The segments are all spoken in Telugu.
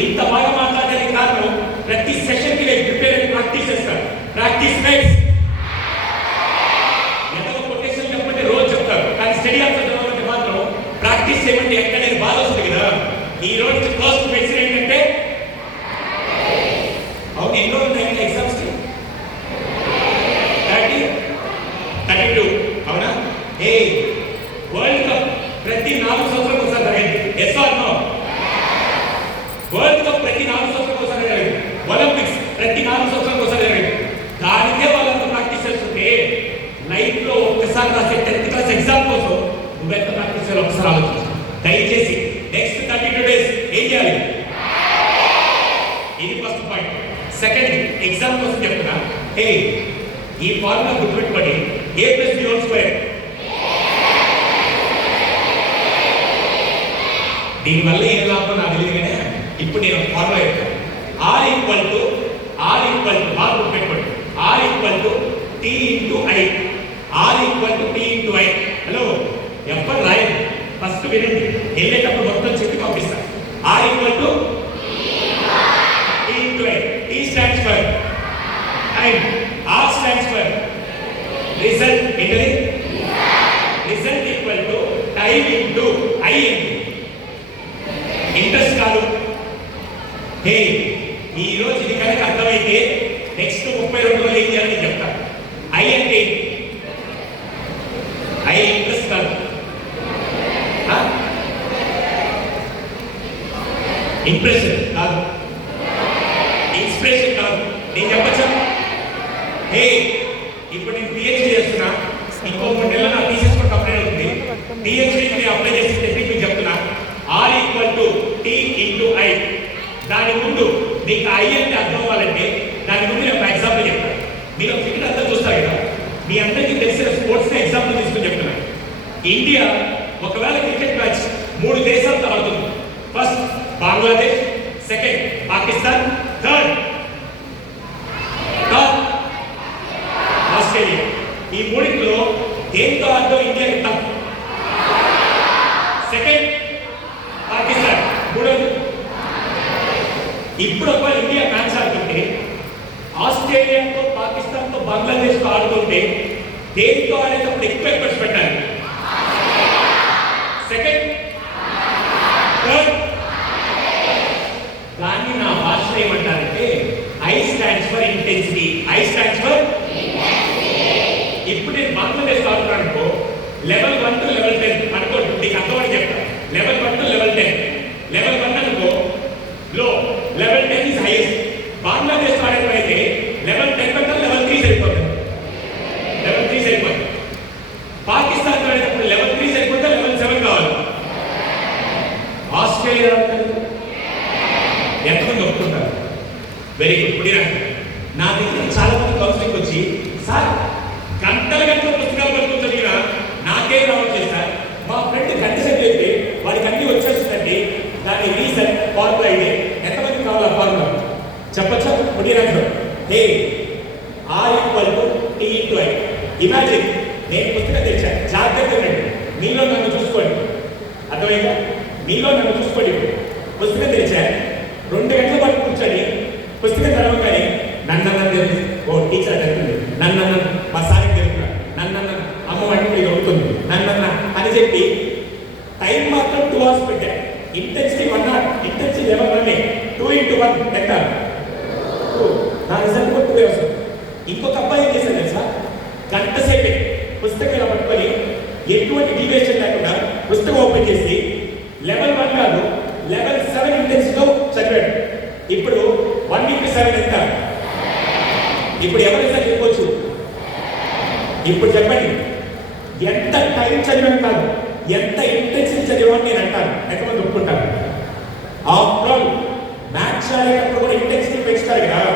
ఇంత బాగా మాట్లాడడానికి కారణం ప్రతి సెషన్ కి నేను ప్రిపేర్ ప్రాక్టీస్ చేస్తాను. ప్రాక్టీస్ మేక్స్ ఏదో కొటేషన్ చెప్పండి రోజు చెప్తారు, కానీ స్టడీ ఆన్సర్ చదవాలంటే మాత్రం ప్రాక్టీస్ చేయమంటే ఎక్కడ నేను బాధ వస్తుంది కదా. ఈ రోజు ఫస్ట్ మెసేజ్ ఏంటంటే అవును ఎన్నో ఉన్నాయి ఎగ్జామ్స్ 32 అవునా. ఏ వరల్డ్ కప్ ప్రతి 4 సంవత్సరాలకు ఒకసారి జరిగింది. Yes or no? World cup ప్రతి 4 సంవత్సరాలకు ఒకసారి జరిగింది. ఒలింపిక్స్ ప్రతి 4 సంవత్సరాలకు ఒకసారి జరిగింది. దానికే వాళ్ళంతా ప్రాక్టీస్ చేస్తుంటే లైఫ్ లో ఒక్కసారి రాసే 10th క్లాస్ ఎగ్జామ్ కోసం నువ్వెంత ప్రాక్టీస్ చేయాలి ఒకసారి ఆలోచించు. దయచేసి నెక్స్ట్ 32 డేస్ ఏం చేయాలి? ఇది ఫస్ట్ పాయింట్. సెకండ్, ఎగ్జామ్ కోసం చెప్తున్నా. హే, ఈ ఫార్ములా గుర్తుపెట్టుకోండి. a+b² దీనివల్ల ఏం లాభం నాకు తెలియదు, కానీ ఇప్పుడు నేను ఫార్ములా చెప్తాను. R బాగా గుర్తుపెట్టుకోండి. R T × I. R T × I. Hello, ఎప్పుడు రాయండి, ఫస్ట్ వినండి, వెళ్ళేటప్పుడు మొత్తం చెప్పి పంపిస్తాను. R T × I. T stands for time. R stands for result. ఏంటది? Result equal to time into I. Interest కాదు. హే, ఈ రోజు ఇది కనుక అర్థమైతే నెక్స్ట్ 32 రోజులు ఏం చేయాలని చెప్తాను. ఐ అంటే ఐ ఇంట్రెస్ట్ కాదు, ఇంప్రెషన్ కాదు, ఇన్స్పిరేషన్ కాదు. నేను చెప్పచ్చా? హే, ఇప్పుడు నేను పిహెచ్డి చేస్తున్నా, ఇంకో 3 నెలలు నా థీసిస్ కూడా కంప్లీట్ అవుతుంది. పిహెచ్డికి నేను అప్లై చేసి టెక్నిక్ మీకు చెప్తున్నా. R T × I. దాని ముందు మీకు ఐ అంటే అర్థం అవ్వాలంటే దాని ముందు నేను ఒక ఎగ్జాంపుల్ చెప్తాను. మీరు ఒక క్రికెట్ అంతా చూస్తారు కదా, మీ అందరికీ తెలిసిన స్పోర్ట్స్ ఎగ్జాంపుల్ తీసుకుని చెప్తున్నాను. ఇండియా ఒకవేళ క్రికెట్ మ్యాచ్ 3 దేశాలతో ఆడుతుంది. First Bangladesh, second Pakistan, third Australia. ఈ మూడింటిలో దేంతో ఆడడం ఇండియాకి తప్పు? సెకండ్ పాకిస్తాన్, మూడోది. ఇప్పుడు ఒక ఇండియా మ్యాచ్ ఆడుతుంటే ఆస్ట్రేలియాతో, పాకిస్తాన్తో, బంగ్లాదేశ్తో ఆడుతుంటే దేంతో ఆడేటప్పుడు ఎక్కువ ఎఫర్ట్స్ పెట్టాలి? Second, third. దాన్ని నా భాషలో ఏమంటారంటే I stands for intensity. I stands for ఇప్పుడు నేను బంగ్లాదేశ్ ఆడుతున్నాను అనుకో, లెవెల్ 1 to లెవెల్ 10 అనుకోండి, నీకు అర్థమని చెప్తాను. Level 1 to level 10. లెవెల్ 1 అనుకో లో, లెవెల్ 10 ఇస్ హైయెస్ట్. బంగ్లాదేశ్ ఆడేటప్పుడు లెవెల్ 10 కంటే లెవెల్ 3 సరిపోతుంది. లెవెల్ 3 సరిపోతుంది. పాకిస్తాన్ ఆడేటప్పుడు లెవెల్ 3 సరిపోతే లెవెల్ 7 కావాలి. ఆస్ట్రేలియా ఎంతమంది ఒప్పుకుంటారు? Very good. ఇప్పుడు నా దగ్గర చాలా మంది కౌన్సిలింగ్ వచ్చి, సార్ గంటల పుస్తకాలు పడుతుంది చదివినా నాకేం రావట్లేదు సార్, మా ఫ్రెండ్ గంట చదివితే వాడికి అన్ని వచ్చేస్తుందండి, దాని రీజన్ ఫార్ములా ఇదే. ఎంతమంది కావాలి ఫార్ములా చెప్పచ్చా? Hey, R T × I. Imagine, నేను పుస్తకం తెచ్చాను, జాగ్రత్తగా రండి, మీలో నన్ను చూసుకోండి. అర్థమైందా? మీలో నన్ను చూసుకోండి. పుస్తకం తెచ్చాను, 2 గంటల పాటు కూర్చొని పుస్తకం చదవగానే నన్ను తెలుసు, ఓ టీచర్ తెలుస్తుంది, నన్ను మా సార్కి తెలుస్తున్నా, నన్ను అమ్మ వంటి అవుతుంది, నన్ను అని చెప్పి టైం మాత్రం 2 hours పెట్టాను. Intensity 1 hour, intensity level 1. 2 × 1 ఎంత? 2. నా రిజల్ట్ కూడా 2 hours. ఇంకొక అబ్బాయి ఏం చేశాను తెలుసా? గంట సేపే పుస్తకం ఇలా పట్టుకొని ఎటువంటి డీవియేషన్ లేకుండా పుస్తకం ఓపెన్ చేసి లెవెల్ 1 కాదు, లెవెల్ 7 ఇంటెన్సిటీలో చదివాడు. ఇప్పుడు 1 × 7 ఎంత? ఇప్పుడు ఎవరైనా చెప్పవచ్చు. ఇప్పుడు చెప్పండి, ఎంత టైం చదివాను కాదు, ఎంత ఇంటెన్సిటీ చదివాను నేను అంటాను. ఎంతమంది ఒప్పుకుంటారు? ఆఫ్టర్ ఆల్ మ్యాచ్ ఆడేటప్పుడు కూడా ఇంటెన్సిటీ పెంచుతారు కదా.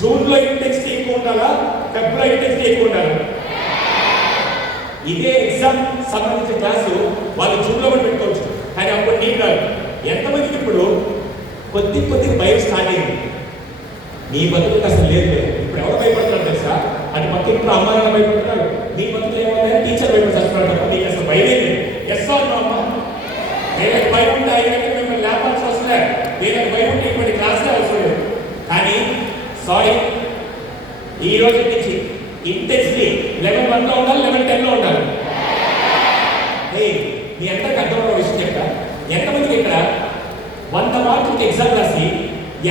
జూన్లో ఇంటెన్సిటీ ఎక్కువ ఉండాలా, ఫిబ్రవరిలో ఇంటెన్సిటీ ఎక్కువ ఉండాలి? ఇదే ఎగ్జామ్ సంబంధించిన క్లాసు వాళ్ళు జూన్లో కూడా పెట్టుకోవచ్చు, కానీ అప్పుడు నీకు రాదు. ఎంతమందికి ఇప్పుడు కొద్ది భయం స్టార్ట్ అయింది? నీ బతుకు అసలు లేదు. ఇప్పుడు ఎవరు భయపడుతున్నారు తెలుసా? అటు పక్క ఇప్పుడు అమ్మ నాన్న భయపడుతున్నారు, నీ బతుకులు ఏమవుతాయని టీచర్ భయపడుతున్నారు తప్ప నీకు అసలు భయం లేదు. ఎస్ ఆర్ నో అమ్మా? భయం ఉంటే 5 గంటలకు మిమ్మల్ని లేపాల్సి వస్తుంది. వీళ్ళకి భయపడి ఇటువంటి క్లాసులే అవసరం లేదు. కానీ సారీ, ఈ రోజు నుంచి ఇంటెన్సిటీ లెవెల్ 1లో ఉండాలి, లెవెల్ 10లో ఉండాలి. మీ అందరికి అర్థమైన విషయం చెప్తా. ఎంతమందికి ఇక్కడ 100 మార్కులకి ఎగ్జామ్ రాసి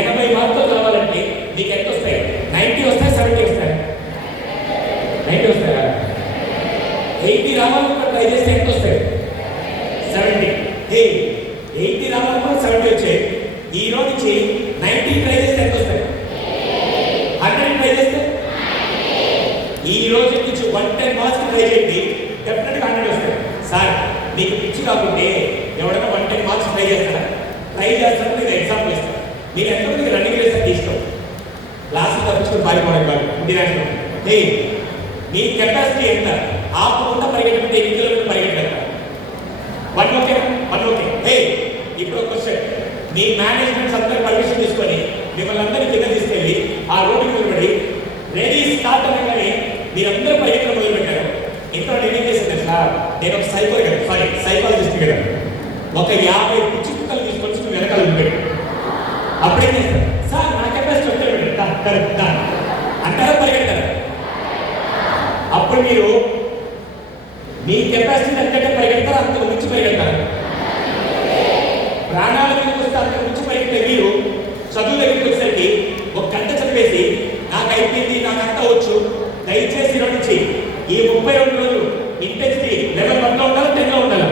80 మార్కులు రావాలంటే మీకు ఎంత వస్తాయి? 90 వస్తాయి, 70 వస్తాయి? 90 వస్తాయా? 80 రావాలని ట్రై చేస్తే ఎంత వస్తాయి? 70. 80 రావాలనుకున్న 70 వచ్చాయి. ఈ రోజు నుంచి 90 ట్రై చేస్తే ఎంత వస్తాయి? 100 ట్రై చేస్తే ఈ రోజు నుంచి 110 మార్క్స్ ట్రై చేయండి, డెఫినెట్గా 100 వస్తాయి. సార్ మీకు పిచ్చి కాకుంటే ఎవరైనా 110 మార్క్స్ ట్రై చేస్తారా? ట్రై చేస్తారని మీరు ఎగ్జాంపుల్ ఇస్తారు. మీరు ఎంతమందికి రన్నింగ్ రేస్ అంటే ఇష్టం? క్లాసులు తప్పించుకొని పారిపోవడం కాదు. ఇండియాలో మీ కెపాసిటీ ఎంత? ఆపకుండా పరిగెట్టుకుంటే 8 కిలోమీటర్లు పరిగెట్టారు. 1 ఓకే, 1 ఓకే. ఇప్పుడు ఒక క్వశ్చన్. మీ మేనేజ్మెంట్స్ అందరూ పర్మిషన్ తీసుకొని మిమ్మల్ని అందరినీ కింద తీసుకెళ్ళి ఆ రోడ్డు నిలబడి రెడీ స్టార్ట్ అనగానే మీరందరూ పరిగెత్తడం మొదలుపెట్టారు. ఇంట్లో నేనేం చేసింది అట్లా, నేను ఒక సైకాలజిస్ట్ కదా, ఒక 50 పిచ్చి కుక్కలు తీసుకొచ్చి నువ్వు వెనకాల పెట్టాడు. అప్పుడేం చేస్తారు? సార్ నా కెపాసిటీ ఒక్కడే అంటారా పరిగెడతారా? అప్పుడు మీరు మీ కెపాసిటీ అంతకంటే పరిగెడతారా? అంతకు మించి పరిగెడతారా? ప్రాణాల మీదకి వస్తే అంతకు మించి పరిగెట్టే మీరు చదువు దగ్గరికి వచ్చేసరికి ఒక గంట చెప్పేసి నాకు అయిపోయింది, నాకు అంతా వచ్చు. దయచేసి నుంచి ఈ 32 రోజులు ఇంటెన్సిటీ లెవెల్ 1లో ఉండాలి, 10లో ఉండాలి.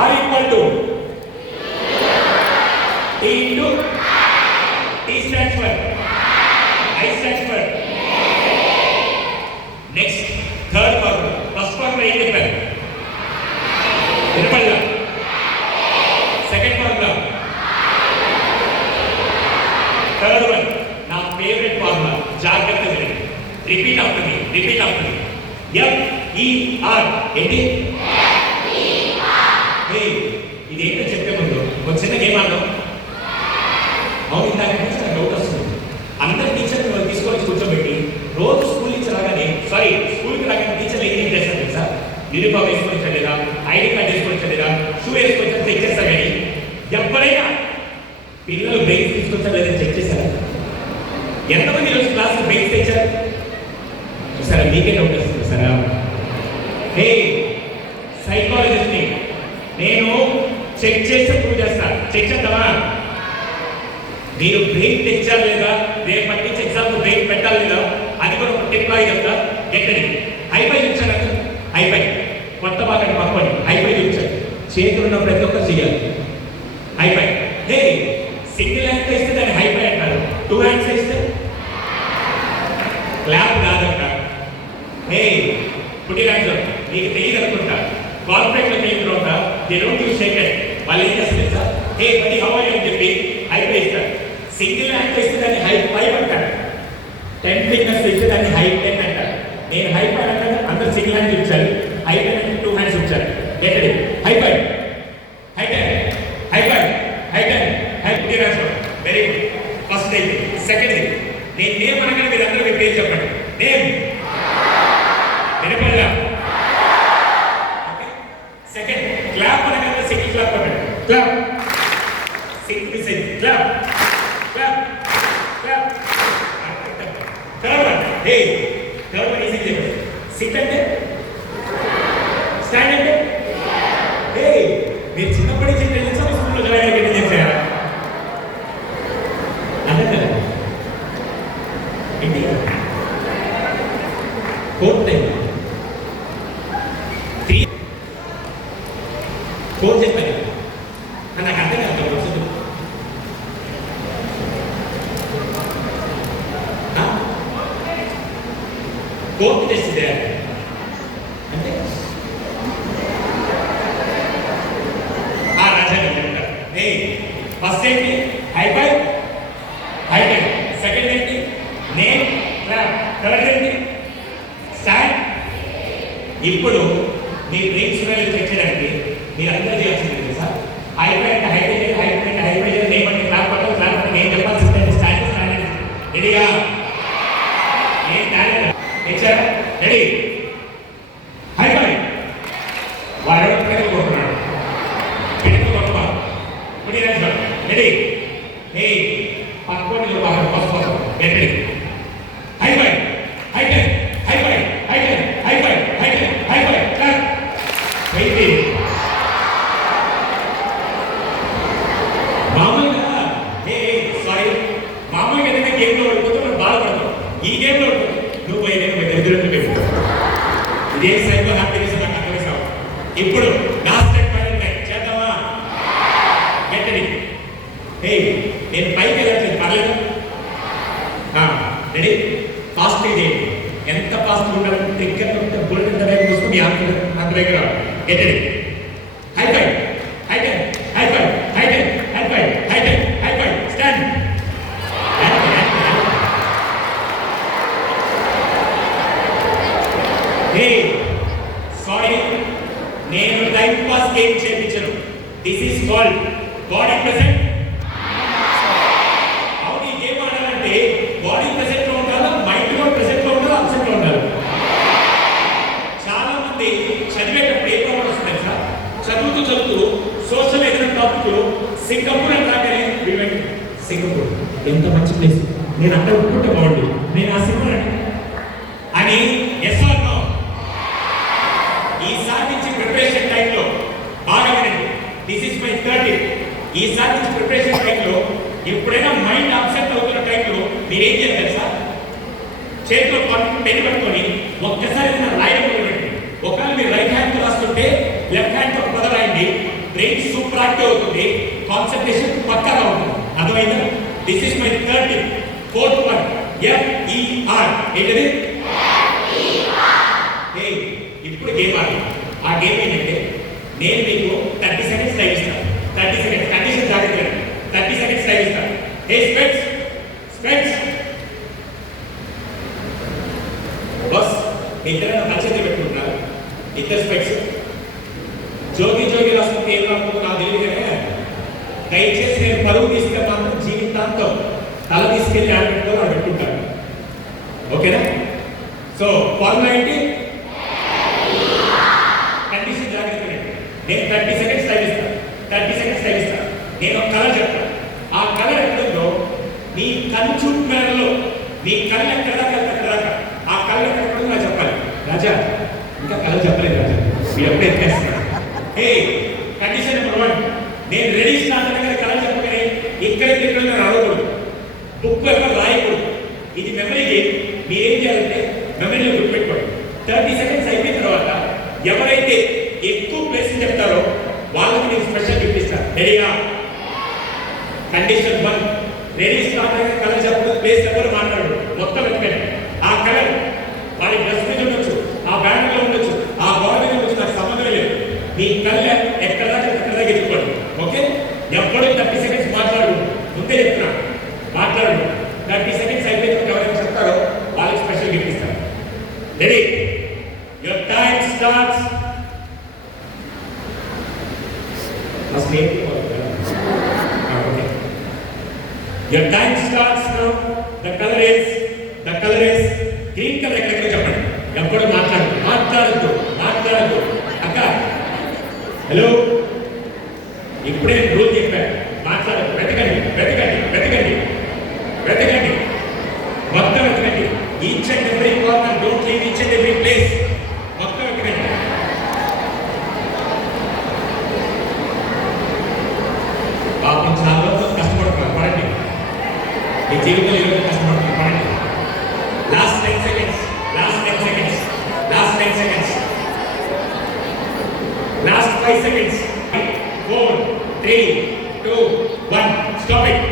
R equal to T into T stands for I stands for next third formula. First formula ఏం చెప్పారు? వినపడదా? సెకండ్ ఫార్ములా, థర్డ్ వన్ నా ఫేవరెట్ ఫార్ములా. జాగ్రత్త వినండి. రిపీట్ ఆఫ్టర్ మీ. FER ఏంటి? ఇది ఏంటో చెప్పే ముందు ఒక చిన్న గేమ్ ఆడదాం. అవును, ఇందాక నుంచి నాకు డౌట్ వస్తుంది. అందరు టీచర్ని తీసుకొని కూర్చోబెట్టి రోజు స్కూల్ నుంచి రాగానే స్కూల్కి రాగానే టీచర్లు ఏం చేస్తారు తెలుసా? యూనిఫామ్ వేసుకొని లేదా ఐడి కార్డ్ వేసుకొని లేదా షూ వేసుకొని చెక్ చేస్తారు. కానీ ఎవరైనా పిల్లలు బ్రెయిన్స్ తీసుకొచ్చారు లేదని చెక్ చేశారా? ఎంతమంది ఈరోజు క్లాస్లో బ్రెయిన్స్ తెచ్చారు? చూసారా? మీకే డౌట్ వస్తుంది. చూసారా? సైకాలజిస్ట్ని నేను చెక్ చేస్తే ప్రూవ్ చేస్తాను. చెక్ చేద్దామా? మీరు బ్రెయిన్ తెచ్చారు లేదా, రేపటి నుంచి ఎగ్జామ్ బ్రెయిన్ పెట్టాలి లేదా, అది కూడా ఒక టెక్నాలజీ కదా. ఎక్కడి హైఫై చూపించారు? అసలు హైఫై కొత్త బాగా పక్కని హైఫై చూపించారు. చేతులు ఉన్న ప్రతి ఒక్కరు చేయాలి హైఫై. సింగిల్ హ్యాండ్ ఇస్తే దాన్ని హైఫై అంటారు. 2 హ్యాండ్స్ ఇస్తే క్లాప్ కాదంట. పుట్టి హ్యాండ్స్ మీకు తెలియదు అనుకుంటా. కార్పొరేట్లో తెలియదు తర్వాత they don't use shake hand. వాళ్ళు ఏం చేస్తారు సార్? బడి హౌ ఆర్ యు అని చెప్పి హైఫై ఇస్తారు. సింగిల్ హ్యాండ్ ఇస్తే దాన్ని హై అంటారు. 10 ఫింగర్స్ ఇస్తే దాన్ని హై 10 అంటారు. నేను హైఫై అంటాను. అందరు సింగిల్ హ్యాండ్ ఇచ్చారు. హైఫై అంటే 2 హ్యాండ్స్ ఇచ్చారు. ఎక్కడి హైఫై వెరీ గుడ్. ఫస్ట్ అయితే సెకండ్ నేను నేమ్ అనగానే మీరు అందరూ మీ పేరు చెప్పండి. నేమ్ వినపడలా? సెకండ్ క్లాప్ అనగానే సింగిల్ క్లాప్ కొట్టండి. Clap single clap clap clap. Third one easy చెప్పండి. సిట్ అంటే స్టాండ్ అంటే మీరు చిన్నప్పటి నుంచి తెలుసా స్కూల్లో జాయిన్ అయ్యి చేశారా? అదే కదా ఏంటి ఫోర్త్ టైం 4 చెప్పాను. నాకు అర్థం కాదు. కోర్టు తెచ్చిదే అంటే రాజాని చెప్తారు. ఫస్ట్ ఏంటి హైఫై సెకండ్ ఏంటి నేమ్ క్లాప్ థర్డ్ ఏంటి స్టాండ్. ఇప్పుడు మీ బ్రెయిన్స్ చెక్ చేయడానికి మీరు అందరూ చేయాల్సింది తెలుసా? హైఫై అంటే హైఫై చేయాలి, నేమ్ అంటే క్లాప్ పట్టాలి, క్లాప్ అంటే నేను చెప్పాల్సింది స్టాండ్. రెడీగా? ఏం టాలెంట్ తెచ్చారా? Ready hi-fi. వాడు పిడకలు కొట్టున్నాడు. పిడకలు కొట్టమా? రెడీ హే పక్కన బాగా వస్తారు get high five high ten high five high ten high five high ten high ఫై క్లాప్ వెయిట్ మామూలుగా సారీ మామూలుగా ఏదైనా గేమ్లో ఓడిపోతే మనం బాధపడతాం. ఈ గేమ్లో నువ్వు ఏదైనా ఎదురు ఇదే సైకో హ్యాపీనెస్ నాకు అర్థం కావు. ఇప్పుడు నా స్టెప్ చేద్దామా గెట్టడి. నేను పైకి వెళ్ళట్లేదు పర్లేదు. రెడీ ఫాస్ట్ చేయండి. ఎంత ఫాస్ట్ ఉండాలి దగ్గర బుల్లెట్ ఎంత వేగం చూసుకుని అంత వేగం గెట్టడి. High five high ten high five high ten high five high ten high five stand. Sorry నేను టైం పాస్ గేమ్ చేయించను. This is called body present. అవును ఈ గేమ్ ఆడాలంటే బాడీ ప్రెసెంట్ లో ఉండాలా, మైండ్ కూడా ప్రెసెంట్ లో ఉండాలా, అబ్సెంట్ లో ఉండాలి. చాలా మంది చదివేటప్పుడు ఏ ప్రాబ్లం వస్తుంది తెలుసా? చదువుతూ సోషల్ ఏదైనా టాపిక్ సింగపూర్ అంటానే సింగపూర్ ఎంత మంచి ప్లేస్, నేను అక్కడ ఒప్పుకుంటే బాగుండు, నేను ఆ సింగపూర్ అంటే అని ఎస్ ఆర్ నో. ఈసారి నుంచి ప్రిపరేషన్ టైంలో బాగా వినండి. This is my third. ఈసారి నుంచి ప్రిపరేషన్ టైంలో ఎప్పుడైనా మైండ్ అప్సెట్ అవుతున్న టైంలో మీరు ఏం చేయాలి తెలుసా? చేతిలో పెన్ పట్టుకొని ఒక్కసారి రాయడం మొదలుపెట్టండి. ఒకవేళ మీరు రైట్ హ్యాండ్ రాస్తుంటే లెఫ్ట్ హ్యాండ్ తో పద రాయండి. బ్రెయిన్ సూపర్ యాక్టివ్ అవుతుంది, కాన్సంట్రేషన్ పక్కాగా ఉంటుంది. అర్థమైందా? This is my third. Fourth one FER. ఏంటది? ఇప్పుడు గేమ్ ఆడాలి. ఆ గేమ్ ఏంటంటే నేను మీకు 30 సెకండ్స్ టైం ఇస్తాను. 30 సెకండ్స్ కండిషన్ జాగ్రత్త. 30 సెకండ్స్ టైం ఇస్తాను. స్పెట్స్ బస్ ఇద్దరు నచ్చతి పెట్టుకుంటున్నారు. ఇద్దరు స్పెట్స్ జోగి రాసుకుంటే ఏం రాకుండా నాకు తెలియదు కానీ దయచేసి నేను పరువు తీసుకెళ్ళి మాత్రం జీవితాంతం తల తీసుకెళ్ళి ఆడబెట్టుకో అని పెట్టుకుంటాను. ఓకేనా? సో ఫార్ములా ఏంటి? కండిషన్ జాగ్రత్త. నేను 30 సెకండ్స్ టైం ఇస్తాను. 30 సెకండ్స్ టైం ఇస్తాను. నేను ఒక కలర్ చెప్తాను. ఆ కలర్ ఎక్కడుందో నీ కంచు మేరలో నీ కళ్ళు ఎక్కడ దాకా ఆ కలర్ ఎక్కడ నాకు చెప్పాలి. రాజా ఇంకా కలర్ చెప్పలేదు రాజా, మీరు ఎప్పుడు ఎత్తేస్తున్నారు. కండిషన్ నెంబర్ 1, నేను రెడీ స్టార్ట్ దగ్గర కలర్ చెప్పగానే ఇక్కడ రాయకూడదు, బుక్ ఎక్కడ రాయకూడదు. ఇది మెమరీ గేమ్. మీరేం చేయాలంటే మెమరీలో గుర్తుపెట్టుకోండి. 30 సెకండ్స్ అయిపోయిన తర్వాత ఎవరైతే ఎక్కువ ప్లేస్ చెప్తారో వాళ్ళకి నేను స్పెషల్ గిఫ్ట్ ఇస్తాను. రెడీగా? కండిషన్ 1, రెడీ స్టార్ట్ అయిన కలర్ చెప్పడం ప్లేస్ ఎవరు మాట్లాడు మొత్తం వెతకండి. ఆ కలర్ వాడి డ్రెస్ మీద ఉండొచ్చు, ఆ బ్యాండ్ లో ఉండొచ్చు, ఆ గోడ మీద ఉండొచ్చు, నాకు సంబంధం లేదు. మీ కళ్ళు ఎక్కడ దాకా ఎత్తుకోండి. ఓకే? ఎప్పుడూ 30 సెకండ్స్ మాట్లాడు. ముందే చెప్తున్నా మాట్లాడు. 30 సెకండ్స్ అయిపోయిన ఎవరైనా చెప్తారో వాళ్ళకి స్పెషల్ గిఫ్ట్ ఇస్తాను. Ready? Your time starts. Your time starts now. The color is green color. ఎక్కడ చెప్పండి. ఎప్పుడు మాట్లాడద్దు. అక్క హలో, ఇప్పుడే రూల్ చెప్పాను. మాట్లాడదు. వెతకండి మొత్తం వెతకండి. Each and every corner, don't leave each and every place. మొత్తం వెతకండి. పాపం చాలా రోజులు కష్టపడుతున్నారు. పడండి. మీ జీవితంలో ఈరోజు కష్టపడుతున్నారు. పడండి. Last 10 seconds. Last 5 seconds. 4, 3, 2, 1 stop it.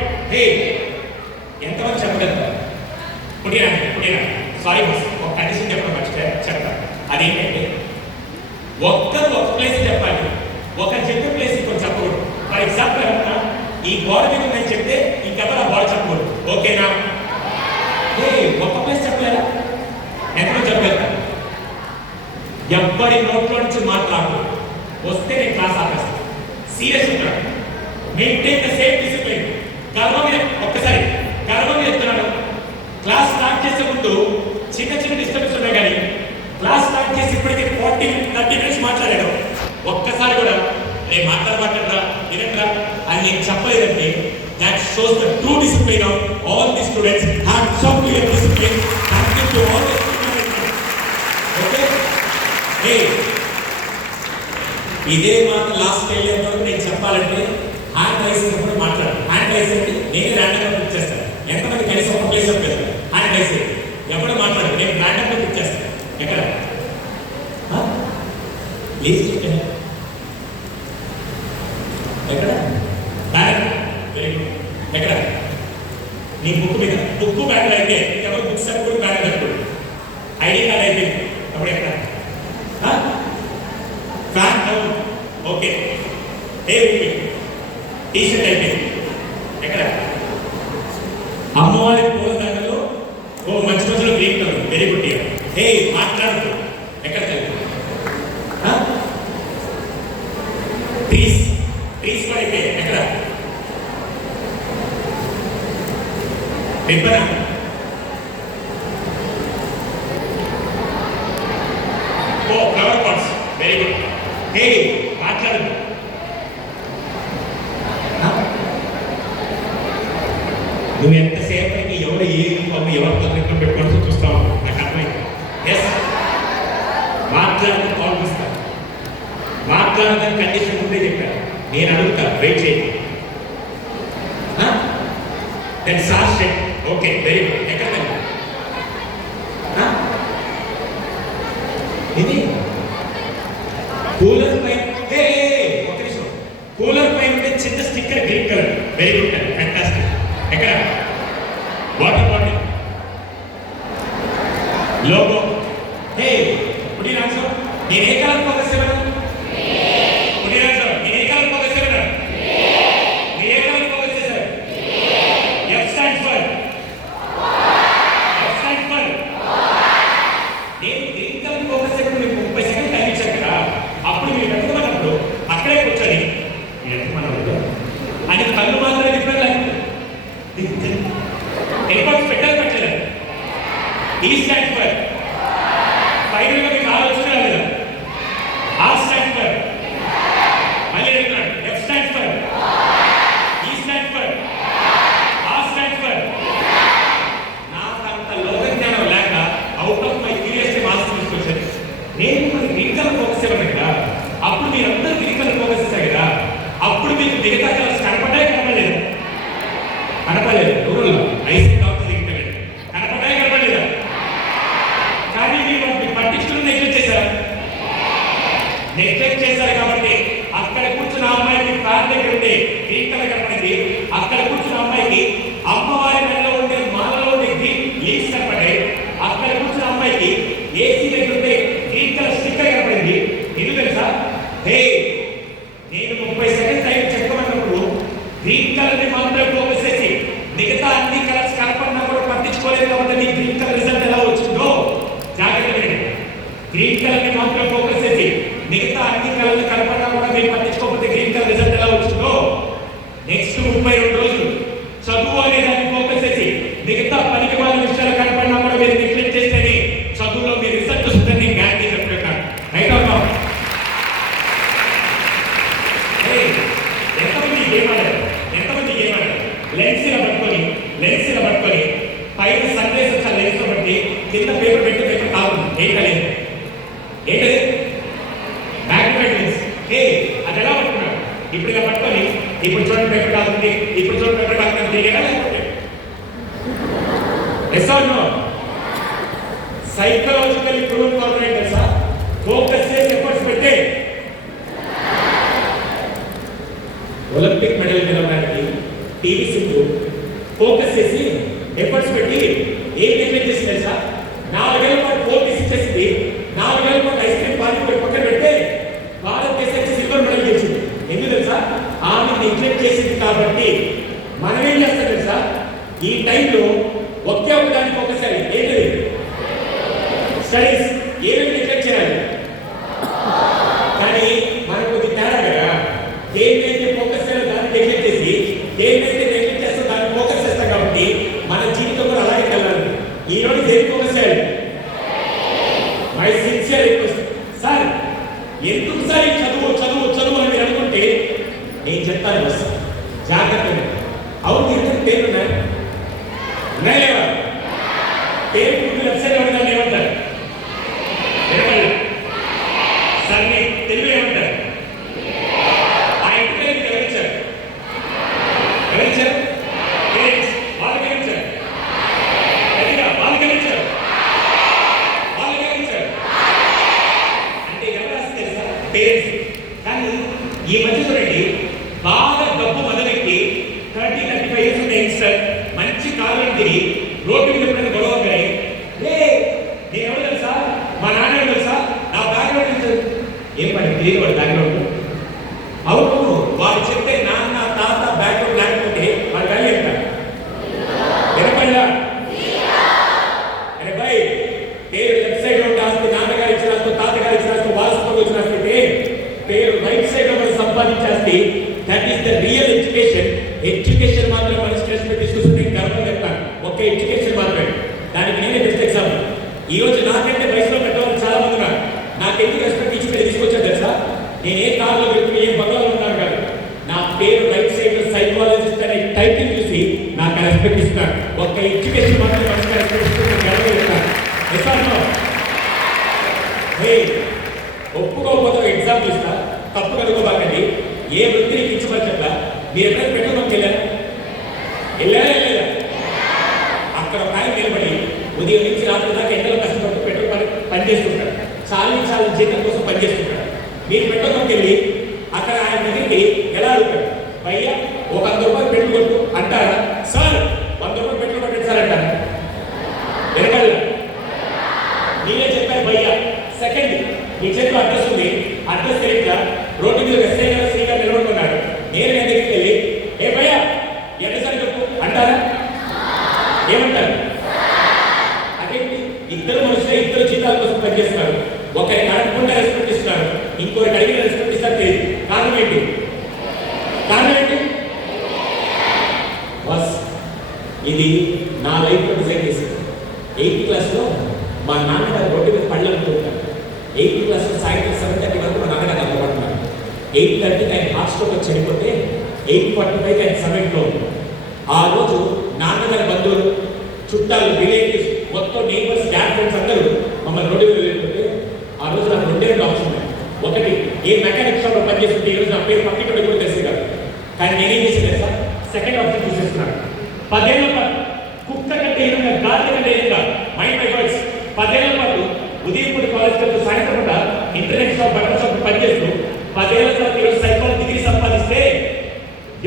ఎంతమంది చెప్పగలుగుతారు? పుట్టినా సారీ బస్ ఒక కండిషన్ చెప్పడం చెప్తాను. అదేంటంటే ఒక్కరు ఒక ప్లేస్ చెప్పాలి, ఒకరు చెప్పే ప్లేస్ ఇంకొక చెప్పకూడదు. ఫర్ ఎగ్జాంపుల్ ఏమన్నా ఈ గోడ మీద ఉందని చెప్తే ఇంకెవరు ఆ గోడ చెప్పకూడదు. ఓకేనా? ఒక్క ప్లేస్ చెప్పలేదా? ఎక్కడో చెప్పగలుగుతాను. ఎవ్వరి నోట్లో నుంచి మాట్లాడు వస్తే నేను క్లాస్ ఆపేస్తాను. సీరియస్ ఉంటాను. Maintain the same discipline. ఒక్కసారి గర్వం చెప్తున్నాను. క్లాస్ స్టార్ట్ చేసే ముందు చిన్న డిస్టర్బెన్స్ ఉన్నాయి, కానీ క్లాస్ స్టార్ట్ చేసి ఇప్పటికీ 40-30 మినిట్స్ మాట్లాడాడు. ఒక్కసారి కూడా నేను మాట్లాడరా వినట్రా అని నేను చెప్పలేదంటే that shows the true discipline of all the students. Hats off to your discipline. Thank you to all the students. Okay? Hey, ఇదే మాట లాస్ట్ వెళ్ళే వరకు నేను చెప్పాలంటే హ్యాండ్ రైస్ కూడా మాట్లాడు. హ్యాండ్ రైస్ అంటే నేను ర్యాండమ్గా పిక్ చేస్తాను. ఎంతమంది కలిసి ఒక ప్లేస్ చెప్పేస్తాను. హ్యాండ్ రైస్ ఎప్పుడు మాట్లాడు, నేను ర్యాండమ్గా పిక్ చేస్తాను. ఎక్కడ ప్లీజ్ ఎక్కడ వెరీ గుడ్. ఎక్కడ నీ బుక్ మీద బుక్ బ్యాగ్ అయితే ఎవరు బుక్స్ అని కూడా బ్యాగ్ కట్టుకోడు. ఐడి కార్డ్ అయిపోయింది అప్పుడు ఎక్కడ ఫ్యాన్ అవును ఓకే. ఏ టీ షర్ట్ అయిపోయింది ఎక్కడ అమ్మవారి పూలదండలో ఓ మంచి మధ్యలో గ్రీన్ కలర్ వెరీ గుడ్. ఏ మాట్లాడుతూ ఎక్కడ ట్రీస్ ట్రీస్ కూడా అయిపోయాయి ఎక్కడ రిబ్బన్ ఓ ఫ్లవర్ పాట్స్ వెరీ గుడ్. హే మాట్లాడు నువ్వు ఎంతసేపటికి ఎవరు ఏ యూనిఫామ్ ఎవరు పత్రికం పెట్టుకొని చూస్తావు నాకు అర్థమైంది. ఎస్ మాట్లాడుతూ కాల్ ఇస్తాను. మాట్లాడదని కండిషన్ ఉంటే చెప్పాను. నేను అడుగుతా వెయిట్ చేయండి. Then sir step okay very good. ఎక్కడ ఇది కూలర్ పైన ఒక నిమిషం. కూలర్ పైన ఉంటే చిన్న sticker green colour very good అండి ఫ్యాంటాస్టిక్. ఎక్కడ water bottle logo. Hey good evening sir. నేను ఏ కలర్ ఫోకస్ చేయమన్నా? Good evening sir. నేను ఏ కలర్ ఫోకస్ చేయమన్నా? మీరు ఏ కలర్ ఫోకస్ చేశారు? F stand for F stand for. నేను గ్రీన్ కలర్ ఫోకస్ చేయడం మీకు 30 సెకండ్ టైం ఇచ్చాను కదా. అప్పుడు మీరు పెట్టుకున్నప్పుడు అక్కడే కూర్చొని అని కళ్ళు మాత్రమే తిప్పాలి. ఎయిర్పోర్ట్స్ పెట్టాలి పెట్టలేదు. ఈ స్టాండ్ ఫర్ ఫైనల్గా మీకు ఆలోచన రాలేదా? ఆ స్టాండ్ ఫర్ మళ్ళీ అడుగుతున్నాడు. ఎఫ్ స్టాండ్ ఫర్ ఈ స్టాండ్ ఫర్ ఆ స్టాండ్ ఫర్. నాకు అంత లోక జ్ఞానం లేక out of my curiosity marks తీసుకొచ్చాను. నేను ఇప్పుడు గ్రీన్ కలర్ ఫోకస్ చేయమని కదా. అప్పుడు మీరందరూ గ్రీన్ కలర్ ఫోకస్ చేశారు కదా. అప్పుడు మీకు మిగతా కలర్స్ కనపడ్డాయి కనపడలేదు? కనపడలేదు. రూరల్లో ఐసీ డాక్టర్ దిగుతాడు. కనపడ్డాయి కనపడలేదా? కానీ మీరు పట్టించుకుని నెగ్లెక్ట్ చేశారు. నెగ్లెక్ట్ చేశారు కాబట్టి అక్కడ కూర్చున్న అమ్మాయికి కార్ దగ్గర ఉండే గ్రీన్ కలర్ కనపడింది. అక్కడ కూర్చున్న అమ్మాయికి అమ్మవారి మెడలో ఉండే మాలలో ఉండే గ్రీన్ లీవ్స్ కనపడ్డాయి. అక్కడ కూర్చున్న అమ్మాయికి ఏసీ దగ్గర ఉండే గ్రీన్ కలర్ స్టిక్కర్ కనపడింది. ఎందుకు తెలుసా? హే నేను 30 సెకండ్ టైం చెప్పమన్నప్పుడు గ్రీన్ కలర్ ని మాత్రమే ఫోకస్ చేసి మిగతా అన్ని కలర్స్ కనపడినా కూడా పట్టించుకోలేదు కాబట్టి నీ గ్రీన్ కలర్ రిజల్ట్ ఎలా వచ్చిందో జాగ్రత్త వినండి. గ్రీన్ కలర్ ని మాత్రమే ఫోకస్ చేసి మిగతా అన్ని కలర్లు కనపడినా కూడా మీరు పట్టించుకోకపోతే గ్రీన్ కలర్ రిజల్ట్ ఎలా వచ్చిందో నెక్స్ట్ 32 రోజులు చదువు అనే దాన్ని ఫోకస్ చేసి మిగతా పనికి వాళ్ళ విషయాలు కనపడినా కూడా మీరు నెగ్లెక్ట్ చేస్తేనే చదువులో మీ రిజల్ట్ వస్తుందని గ్యారంటీ చెప్తున్నాను. Right are not? ఎంతమంది ఏమన్నారు? లెన్స్ ఇలా పట్టుకొని పైన సన్ రైస్ వచ్చి లెన్స్ బట్టి కింద పేపర్ పెట్టి పేపర్ కాకుండా ఏంటది మ్యాగ్నిఫైడ్ లెన్స్. అది ఎలా పట్టుకున్నాడు? ఇప్పుడు ఇలా పట్టుకొని ఇప్పుడు చూడండి పేపర్ కాకుండా ఇప్పుడు చూడండి పేపర్ కాకుండా తెలియదా? లేకపోతే psychological proven confident sir. Focus చేసి ఎఫర్ట్స్ పెట్టే ఒలింపిక్ మెడల్ గెలవడానికి టీవీ సింధు ఫోకస్ చేసి ఎఫర్ట్స్ పెట్టి ఏం నెగ్లెక్ట్ చేసింది తెలుసా? 4 ఏళ్ల పాటు ఫోకస్ ఇచ్చేసింది. 4 ఏళ్ల పాటు ఐస్ క్రీమ్ పార్టీ పక్కన పెడితే భారతదేశానికి సిల్వర్ మెడల్ గెలిచింది. ఎందుకు తెలుసా? ఆమె నెగ్లెక్ట్ చేసింది కాబట్టి. మనం ఏం చేస్తాం తెలుసా? ఈ టైంలో ఒకే ఒక దాన్ని ఫోకస్ చేయాలి. ఏంటది? స్టడీస్. ఏమేమి నెగ్లెక్ట్ చేయాలి? కానీ మనకు కొద్ది తేడా కదా. దేన్నైతే ఫోకస్ చేయాలో దాన్ని నెగ్లెక్ట్ చేసి దేన్నైతే నెగ్లెక్ట్ చేస్తో దాన్ని ఫోకస్ చేస్తాం కాబట్టి మన జీవితం కూడా అలాగే వెళ్ళాలి. ఈరోజు దేనికి ఫోకస్ చేయాలి? మై సిన్సియర్ రిక్వెస్ట్ సార్, ఎందుకు సార్ ఈ చదువు చదువు చదువు అని మీరు అనుకుంటే నేను చెప్తాను బస్ జాగ్రత్తగా. అవును పేర్లు ఉన్నాయి ఉన్నాయి లేవా? పేరు ముందు లెఫ్ట్ సైడ్ ఉండదని ఏమంటారు? వినపడలే సార్, మీ తెలుగు ఏమంటారు? ఆ ఇంటి పేరు మీకు ఎవరిచ్చారు? ఎవరిచ్చారు? వాళ్ళకి ఎవరిచ్చారు? వాళ్ళకి ఎవరిచ్చారు? వాళ్ళకి ఎవరిచ్చారు? అంటే ఎవరు రాసింది తెలుసా? పేరెంట్స్. కానీ ఈ మధ్య చూడండి, బాగా డబ్బు మొదలెట్టి 30-35 ఇయర్స్ ఉన్న యంగ్స్టర్ మంచి కాలం తిరిగి రోడ్డు మీద ఎప్పుడైనా గొడవ ఉంటాయి. నేను ఎవరు తెలుసా? మా నాన్న ఎవరు తెలుసా? నా బ్యాక్గ్రౌండ్ తెలుసు. ఏం పని తెలియదు వాడి బ్యాక్గ్రౌండ్. అవును, వాడు చెప్తే నాన్న తాత బ్యాక్గ్రౌండ్ లేకపోతే వాడు వాల్యూ ఎంత? వినపడలా? అరే భాయ్, పేరు లెఫ్ట్ సైడ్ లో రాస్తే నాన్నగారు ఇచ్చిన రాస్తూ తాతగారు ఇచ్చిన రాస్తూ వారసత్వం వచ్చిన రాస్తే పేరు రైట్ సైడ్ లో మనం సంపాదించేస్తే that is the real education. Education మాత్రం మన స్ట్రెస్ పెట్టి తీసుకొస్తుంది. గర్వం చెప్తాను, ఒక్క ఎడ్యుకేషన్ మాత్రమే. దానికి నేనే బెస్ట్ ఎగ్జాంపుల్. ఈ రోజు నాకంటే వయసులో పెట్టవాలి చాలా మంది ఉన్నారు. నాకు ఎందుకు రెస్పెక్ట్ ఇచ్చి మీరు తీసుకొచ్చారు తెలుసా? నేను ఏ కార్లో వెళ్తున్నా, ఏ బంగాలో ఉన్నాను కాదు, నా పేరు రైట్ సైడ్ లో సైకాలజిస్ట్ అనే టైటిల్ చూసి నాకు రెస్పెక్ట్ ఇస్తున్నాడు. ఒక్క ఎడ్యుకేషన్ మాత్రం మనసుగా రెస్పెక్ట్ ఇస్తుంది. గర్వం చెప్తాను. ఒప్పుకోకపోతే ఒక ఎగ్జాంపుల్ ఇస్తా, తప్పు కనుకోబాకండి. ఏ వృత్తిని ఇచ్చమని చెప్పా. మీరు ఎప్పుడైనా పెట్టుకోకి వెళ్ళారా? అక్కడ ఒక ఆయన నిలబడి ఉదయం నుంచి రాత్రి దాకా ఎండలో కష్టపడుతూ పెట్టుకుని పనిచేస్తుంటాడు. చాలా జీతం కోసం పనిచేస్తుంటాడు. మీరు పెట్టుకోకి వెళ్ళి అక్కడ ఆయన దగ్గరికి ఎలా అడుగుతాడు? భయ్యా ఒక 100 రూపాయలు పెట్టుకోట్టు అంటారా? సార్ 100 రూపాయలు పెట్టుకో పెట్టండి సార్ అంటారు. వెనకాల నేనే చెప్పాను భయ్యా. సెకండ్, మీ చేతిలో అడ్రస్ ఉంది, అడ్రస్ తెలియక రోడ్డు మీద ఎస్ఐ గారు శ్రీ గారు నిలబడుకున్నాడు. నేను దగ్గరికి వెళ్ళి ఏ భయ్యా ఎన్నసారి చెప్పు అంటారా? ఏమంటారు? అదేంటి, ఇద్దరు మనుషులే ఇద్దరు జీతాల కోసం పనిచేస్తున్నారు. ఒకరికి అడగకుండా రెస్పెక్ట్ ఇస్తున్నారు, ఇంకొకరికి అడిగిన రెస్పెక్ట్ ఇస్తారు. తెలియదు. కారణం ఏంటి? బస్ ఇది నా లైఫ్లో డిజైన్ చేసింది. 8th క్లాస్లో మా నాన్నగారు రోడ్డు మీద పళ్ళు అనుకుంటారు. 8th క్లాస్లో సాయంత్రం 7:30 వరకు మా నాన్నగారు అమ్మబడుతున్నారు. 8:30కి ఆయన హార్ట్ స్ట్రోక్ వచ్చి చనిపోతే 8:45కి ఆయన సమయంలో ఆ రోజు నాన్నగారి బంధువులు, చుట్టాలు, రిలేటివ్స్, మొత్తం నేబర్స్, గ్యాప్ ఫ్రెండ్స్ అందరూ మమ్మల్ని రోడ్డు మీద వెళ్ళిపోతే ఆ రోజు నాకు 2 ఆప్షన్ ఉన్నాయి. ఒకటి, ఏ మెకానిక్ షాప్లో పనిచేస్తుంటే ఈ రోజు నా పేరు పక్కన కూడా తెలిసి కాదు. కానీ నేనేం చేసింది సార్, సెకండ్ ఆప్షన్ చూసేస్తున్నాను. 10 ఏళ్ల పాటు కుక్క కంటే ఏదైనా గాలి కంటే ఏదైనా మైండ్ మై వర్డ్స్ 10 ఏళ్ల పాటు ఉదయపూడి కాలేజ్ తో సాయంత్రం పూట ఇంటర్నెట్ షాప్, బట్టల షాప్ పనిచేస్తూ 10 ఏళ్ల తర్వాత ఈరోజు సైకాలజీ డిగ్రీ సంపాదిస్తే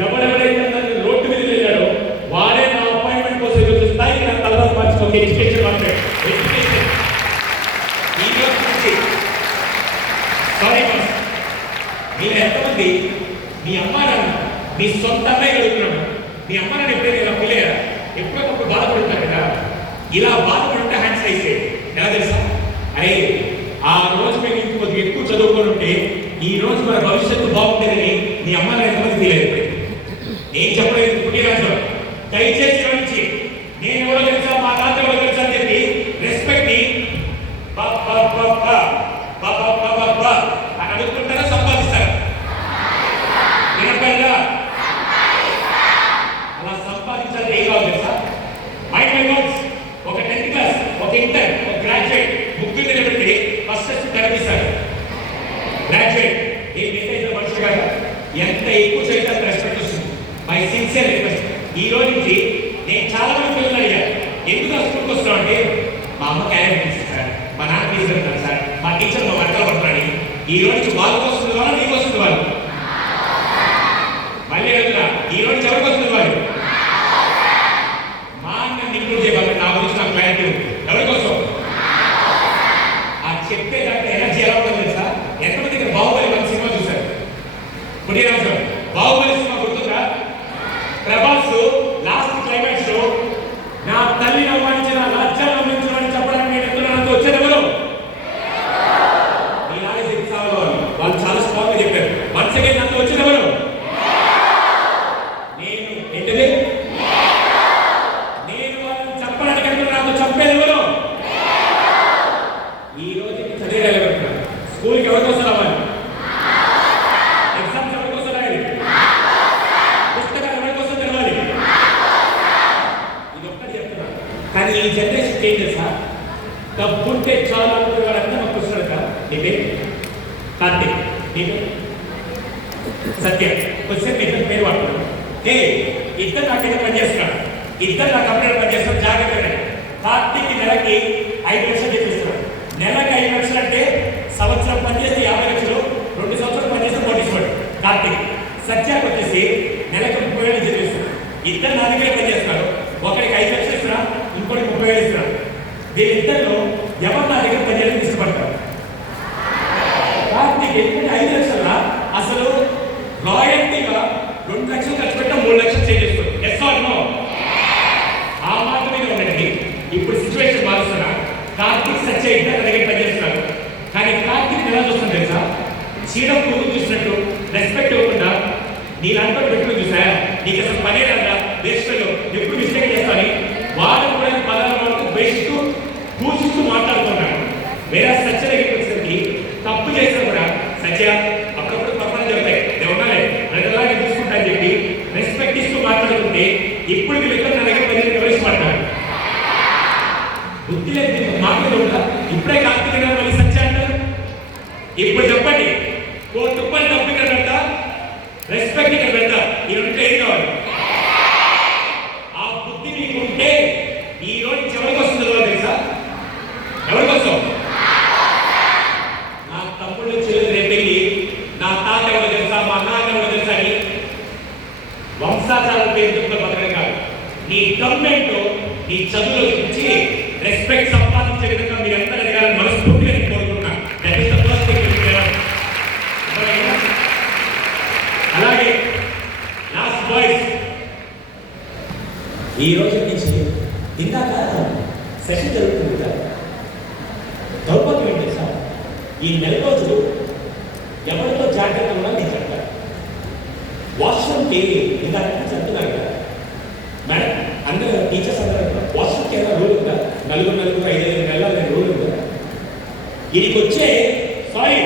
ఎవరెవరైతే రోడ్డు మీద వెళ్ళారో వారే నా అపాయింట్మెంట్ కోసం ఈరోజు స్థాయికి నా తలవారు మార్చుకోండి. ఎడ్యుకేషన్ మాత్రమే. ఎడ్యుకేషన్ సారీ బాస్, మీరు ఎంతమంది మీ అమ్మ నాన్న, మీ సొంత అమ్మాయి కలుగుతున్నాను, మీ అమ్మ నాన్న ఎప్పుడైనా ఇలా పిల్లయ్యారా? ఎప్పుడొకప్పుడు బాధపడుతారు కదా. ఇలా బాధపడుంటే హ్యాండ్స్ వేసే ఎలా తెలుసా? అరే ఆ రోజు మేము కొద్దిగా ఎక్కువ చదువుకొని ఉంటే ఈ రోజు మన భవిష్యత్తు బాగుంటుందని మీ అమ్మ నాన్న ఎంతమంది ఫీల్ అయిపోయింది. నేను చెప్పలేదు పుట్టినరోజు దయచేసి నుంచి నేను ఎవరో తెలుసా, మా తాత ఎవరో తెలుసా అని చెప్పి రెస్పెక్ట్ ని అని అడుగుతుంటారా, సంపాదిస్తారా? అలా సంపాదించాలి. ఏం కావాలి తెలుసా? Mind my words. ఒక 10th క్లాస్, ఒక ఇంటర్, ఒక గ్రాడ్యుయేట్, ముగ్గురు నిలబెట్టి ఫస్ట్ కనిపిస్తారు. గ్రాడ్యుయేట్ ఏ మెసేజ్ మనిషి కాదు, ఎంత ఎక్కువ చేస్తే అంత రెస్పెక్ట్ వస్తుంది. My sincere request. ఈ రోజు నుంచి నేను చాలా మంది పిల్లలు అడిగాను, ఎందుకు ఆ స్కూల్కి వస్తాం అంటే మా అమ్మ క్యారెక్టర్ ఇస్తుంది సార్, మా నాన్న తీసుకెళ్తాను సార్, మా టీచర్ మా వంటలు పడుతున్నాడు. ఈ రోజు వాళ్ళకి వస్తుంది వాళ్ళు, నీకు వస్తుంది వాళ్ళు. మళ్ళీ వెళ్తున్నా, ఈ రోజు ఎవరికి వస్తుంది వాళ్ళు? మా అన్న ఇంక్లూడ్ చేయబడి నా గురించి నాకు క్లారిటీ ఉంది. ఎవరి కోసం? ఆ చెప్పేదాంట్లో ఎనర్జీ ఎలా ఉంటుంది తెలుసా? ఎంతమంది ఇక్కడ బాహుబలి మన సినిమా చూశారు? పుట్టిన బాహుబలి సినిమా గుర్తుందా? ప్రభాస్ లాస్ట్ క్లైమాక్స్ లో నా తల్లిని అవమానించిన, రాజ్యాన్ని అవమానించిన అని చెప్పడానికి నేను ఎత్తున్నానంత వచ్చేది ఎవరు? వాళ్ళు చాలా స్ట్రాంగ్ గా చెప్పారు. జనరేషన్ ఏం తెలుసా? డబ్బుంటే చాలా అనుకున్నాడంటే మాకు వస్తున్నాడు కదా. నీ పేరు కార్తీక్, నీ పేరు సత్యం. కొంచెం ఇద్దరు పేరు వాడుతున్నాడు. ఇద్దరు నాకైతే పనిచేస్తున్నాడు, ఇద్దరు నా కంపెనీలో పనిచేస్తున్నాడు. జాగ్రత్తగా కార్తీక్ నెలకి 5 లక్షలు తెప్పిస్తున్నాడు. నెలకి 5 లక్షలు అంటే సంవత్సరం పనిచేస్తే 50 లక్షలు, 2 సంవత్సరాలు పనిచేస్తే కోటీశ్వరుడు కార్తీక్. సత్యానికి వచ్చేసి నెలకు 30,000 చదివిస్తున్నాడు. ఇద్దరు నా దగ్గర పనిచేస్తున్నారు. ఒకరికి 5 లక్షలు ఇస్తున్నా, ఇంకోటి 30,000 ఇస్తున్నాడు. వీళ్ళిద్దరిలో ఎవరు నా దగ్గర పనిచేయాలని ఇష్టపడతారు? కార్తీక్. ఎందుకంటే 5 లక్షల అసలు రాయల్టీగా 2 లక్షలు ఖర్చు పెట్టా 3 లక్షలు సేవ్ చేస్తారు. Yes or no? ఆ మాట మీద ఉండండి. ఇప్పుడు సిచ్యువేషన్ మారుస్తున్నా. కార్తీక్ సత్య ఇద్దరు దగ్గర పనిచేస్తున్నారు. కానీ కార్తీక్ ఎలా చూస్తుంది తెలుసా? చీడ పురుగు చూసినట్టు రెస్పెక్ట్ ఇవ్వకుండా నీలాంటి వ్యక్తులు చూసా, నీకు అసలు పని రాదా, దేశంలో ఎప్పుడు మిస్టేక్ చేస్తాను వాడు కూడా పదాల వరకు వేస్తూ దూషిస్తూ మాట్లాడుతున్నాడు. వేరే సత్య దగ్గరికి వచ్చేసరికి తప్పు చేసినా కూడా సత్య అప్పుడప్పుడు తప్పని చెప్తాయి, నేను ఉన్నాలే ప్రజలా నేను చూసుకుంటా అని చెప్పి రెస్పెక్ట్ ఇస్తూ మాట్లాడుతుంటే ఇప్పుడు వీళ్ళిద్దరు నా దగ్గర పని ఎవరికి పడతారు? బుద్ధి లేదు మాట్లాడుకుంటా. ఇప్పుడే కార్తీక మళ్ళీ సత్య అంటారు. ఇప్పుడు చెప్పండి, ₹1 డబ్బు ఇక్కడ పెడతా, రెస్పెక్ట్ ఇక్కడ పెడతా, ఈ రెండు ఏది కావాలి? ఆ బుద్ధి మీకు ఉంటే ఈ రోజు ఎవరికి వస్తుందో తెలుసా? ఎవరికి వస్తాం? నా తమ్ముళ్ళు చెల్లెలు రేపెళ్ళి నా తాత ఎవరు తెలుసా, మా నాన్న ఎవరు తెలుసా అని వంశాచారాల పేరు బతకడం కాదు. నీ గవర్నమెంట్ నీ చదువులో ఇచ్చి రెస్పెక్ట్ సంపాదించే విధంగా మీరు అందరూ ఎదగాలని మనస్ఫూర్తిగా నేను కోరుకుంటున్నాను. అలాగే లాస్ట్ వాయిస్ ఈ రోజు నుంచి ఇందాక సెషన్ జరుగుతుంది కదా, దౌర్భాగ్యం ఏంటి సార్? ఈ నెల రోజులు ఎవరితో జాగ్రత్త ఉన్నా నేను చెప్తాను. వాష్రూమ్కి ఇందాక చెప్తున్నారు కదా మేడం, అందరూ టీచర్స్ అందరూ వాష్రూమ్కి ఏదైనా రూల్ ఉందా? 4 5 నెలల రూల్ ఉందా? ఇది వచ్చే సారీ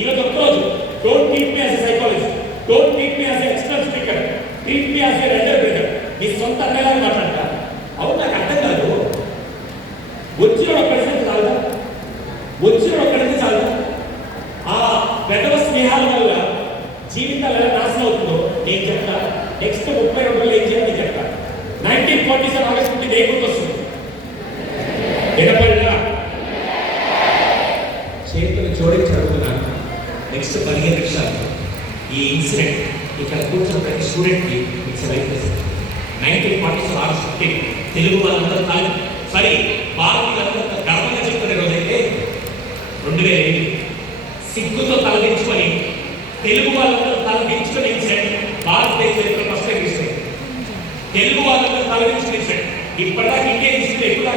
ఈరోజు ఒక్క రోజు don't treat me as a psychologist, don't treat me as a external speaker, treat me as a render brother. మీ సొంత అన్నయ్యలాగా మాట్లాడతా. అవును, నాకు అర్థం కాదు. వచ్చిన ఒక్కడితే చాలదా? వచ్చిన ఒక్కడితే చాలదా? ఆ పెద్దవ స్నేహాల వల్ల జీవితాలు ఎలా నాశనం అవుతుందో నేను చెప్తా. నెక్స్ట్ 30 రోజుల్లో ఏం చేయాలి నేను చెప్తా. 1947 ఆగస్టు 1 ఏ గుర్తొస్తుంది? ఎడపల్లా చేతులు జోడించి అడుగుతున్నాను. నెక్స్ట్ 15 నిమిషాలు ఈ ఇన్సిడెంట్ ఇక్కడ కూర్చున్న ప్రతి స్టూడెంట్కి it's life lesson. 1947 August 1 Telugu వాళ్ళందరూ సారీ భారతీయులందరూ గర్వంగా చెప్పుకునే రోజైతే 2005 సిగ్గుతో తలదించుకొని తెలుగు వాళ్ళందరూ తలదించుకునే ఇన్సిడెంట్ భారతదేశ చరిత్ర ఫస్ట్ ఇన్సిడెంట్. తెలుగు వాళ్ళందరూ తలదించుకునే ఇన్సిడెంట్. ఇప్పటిదాకా ఇండియన్ హిస్టరీ ఎక్కువగా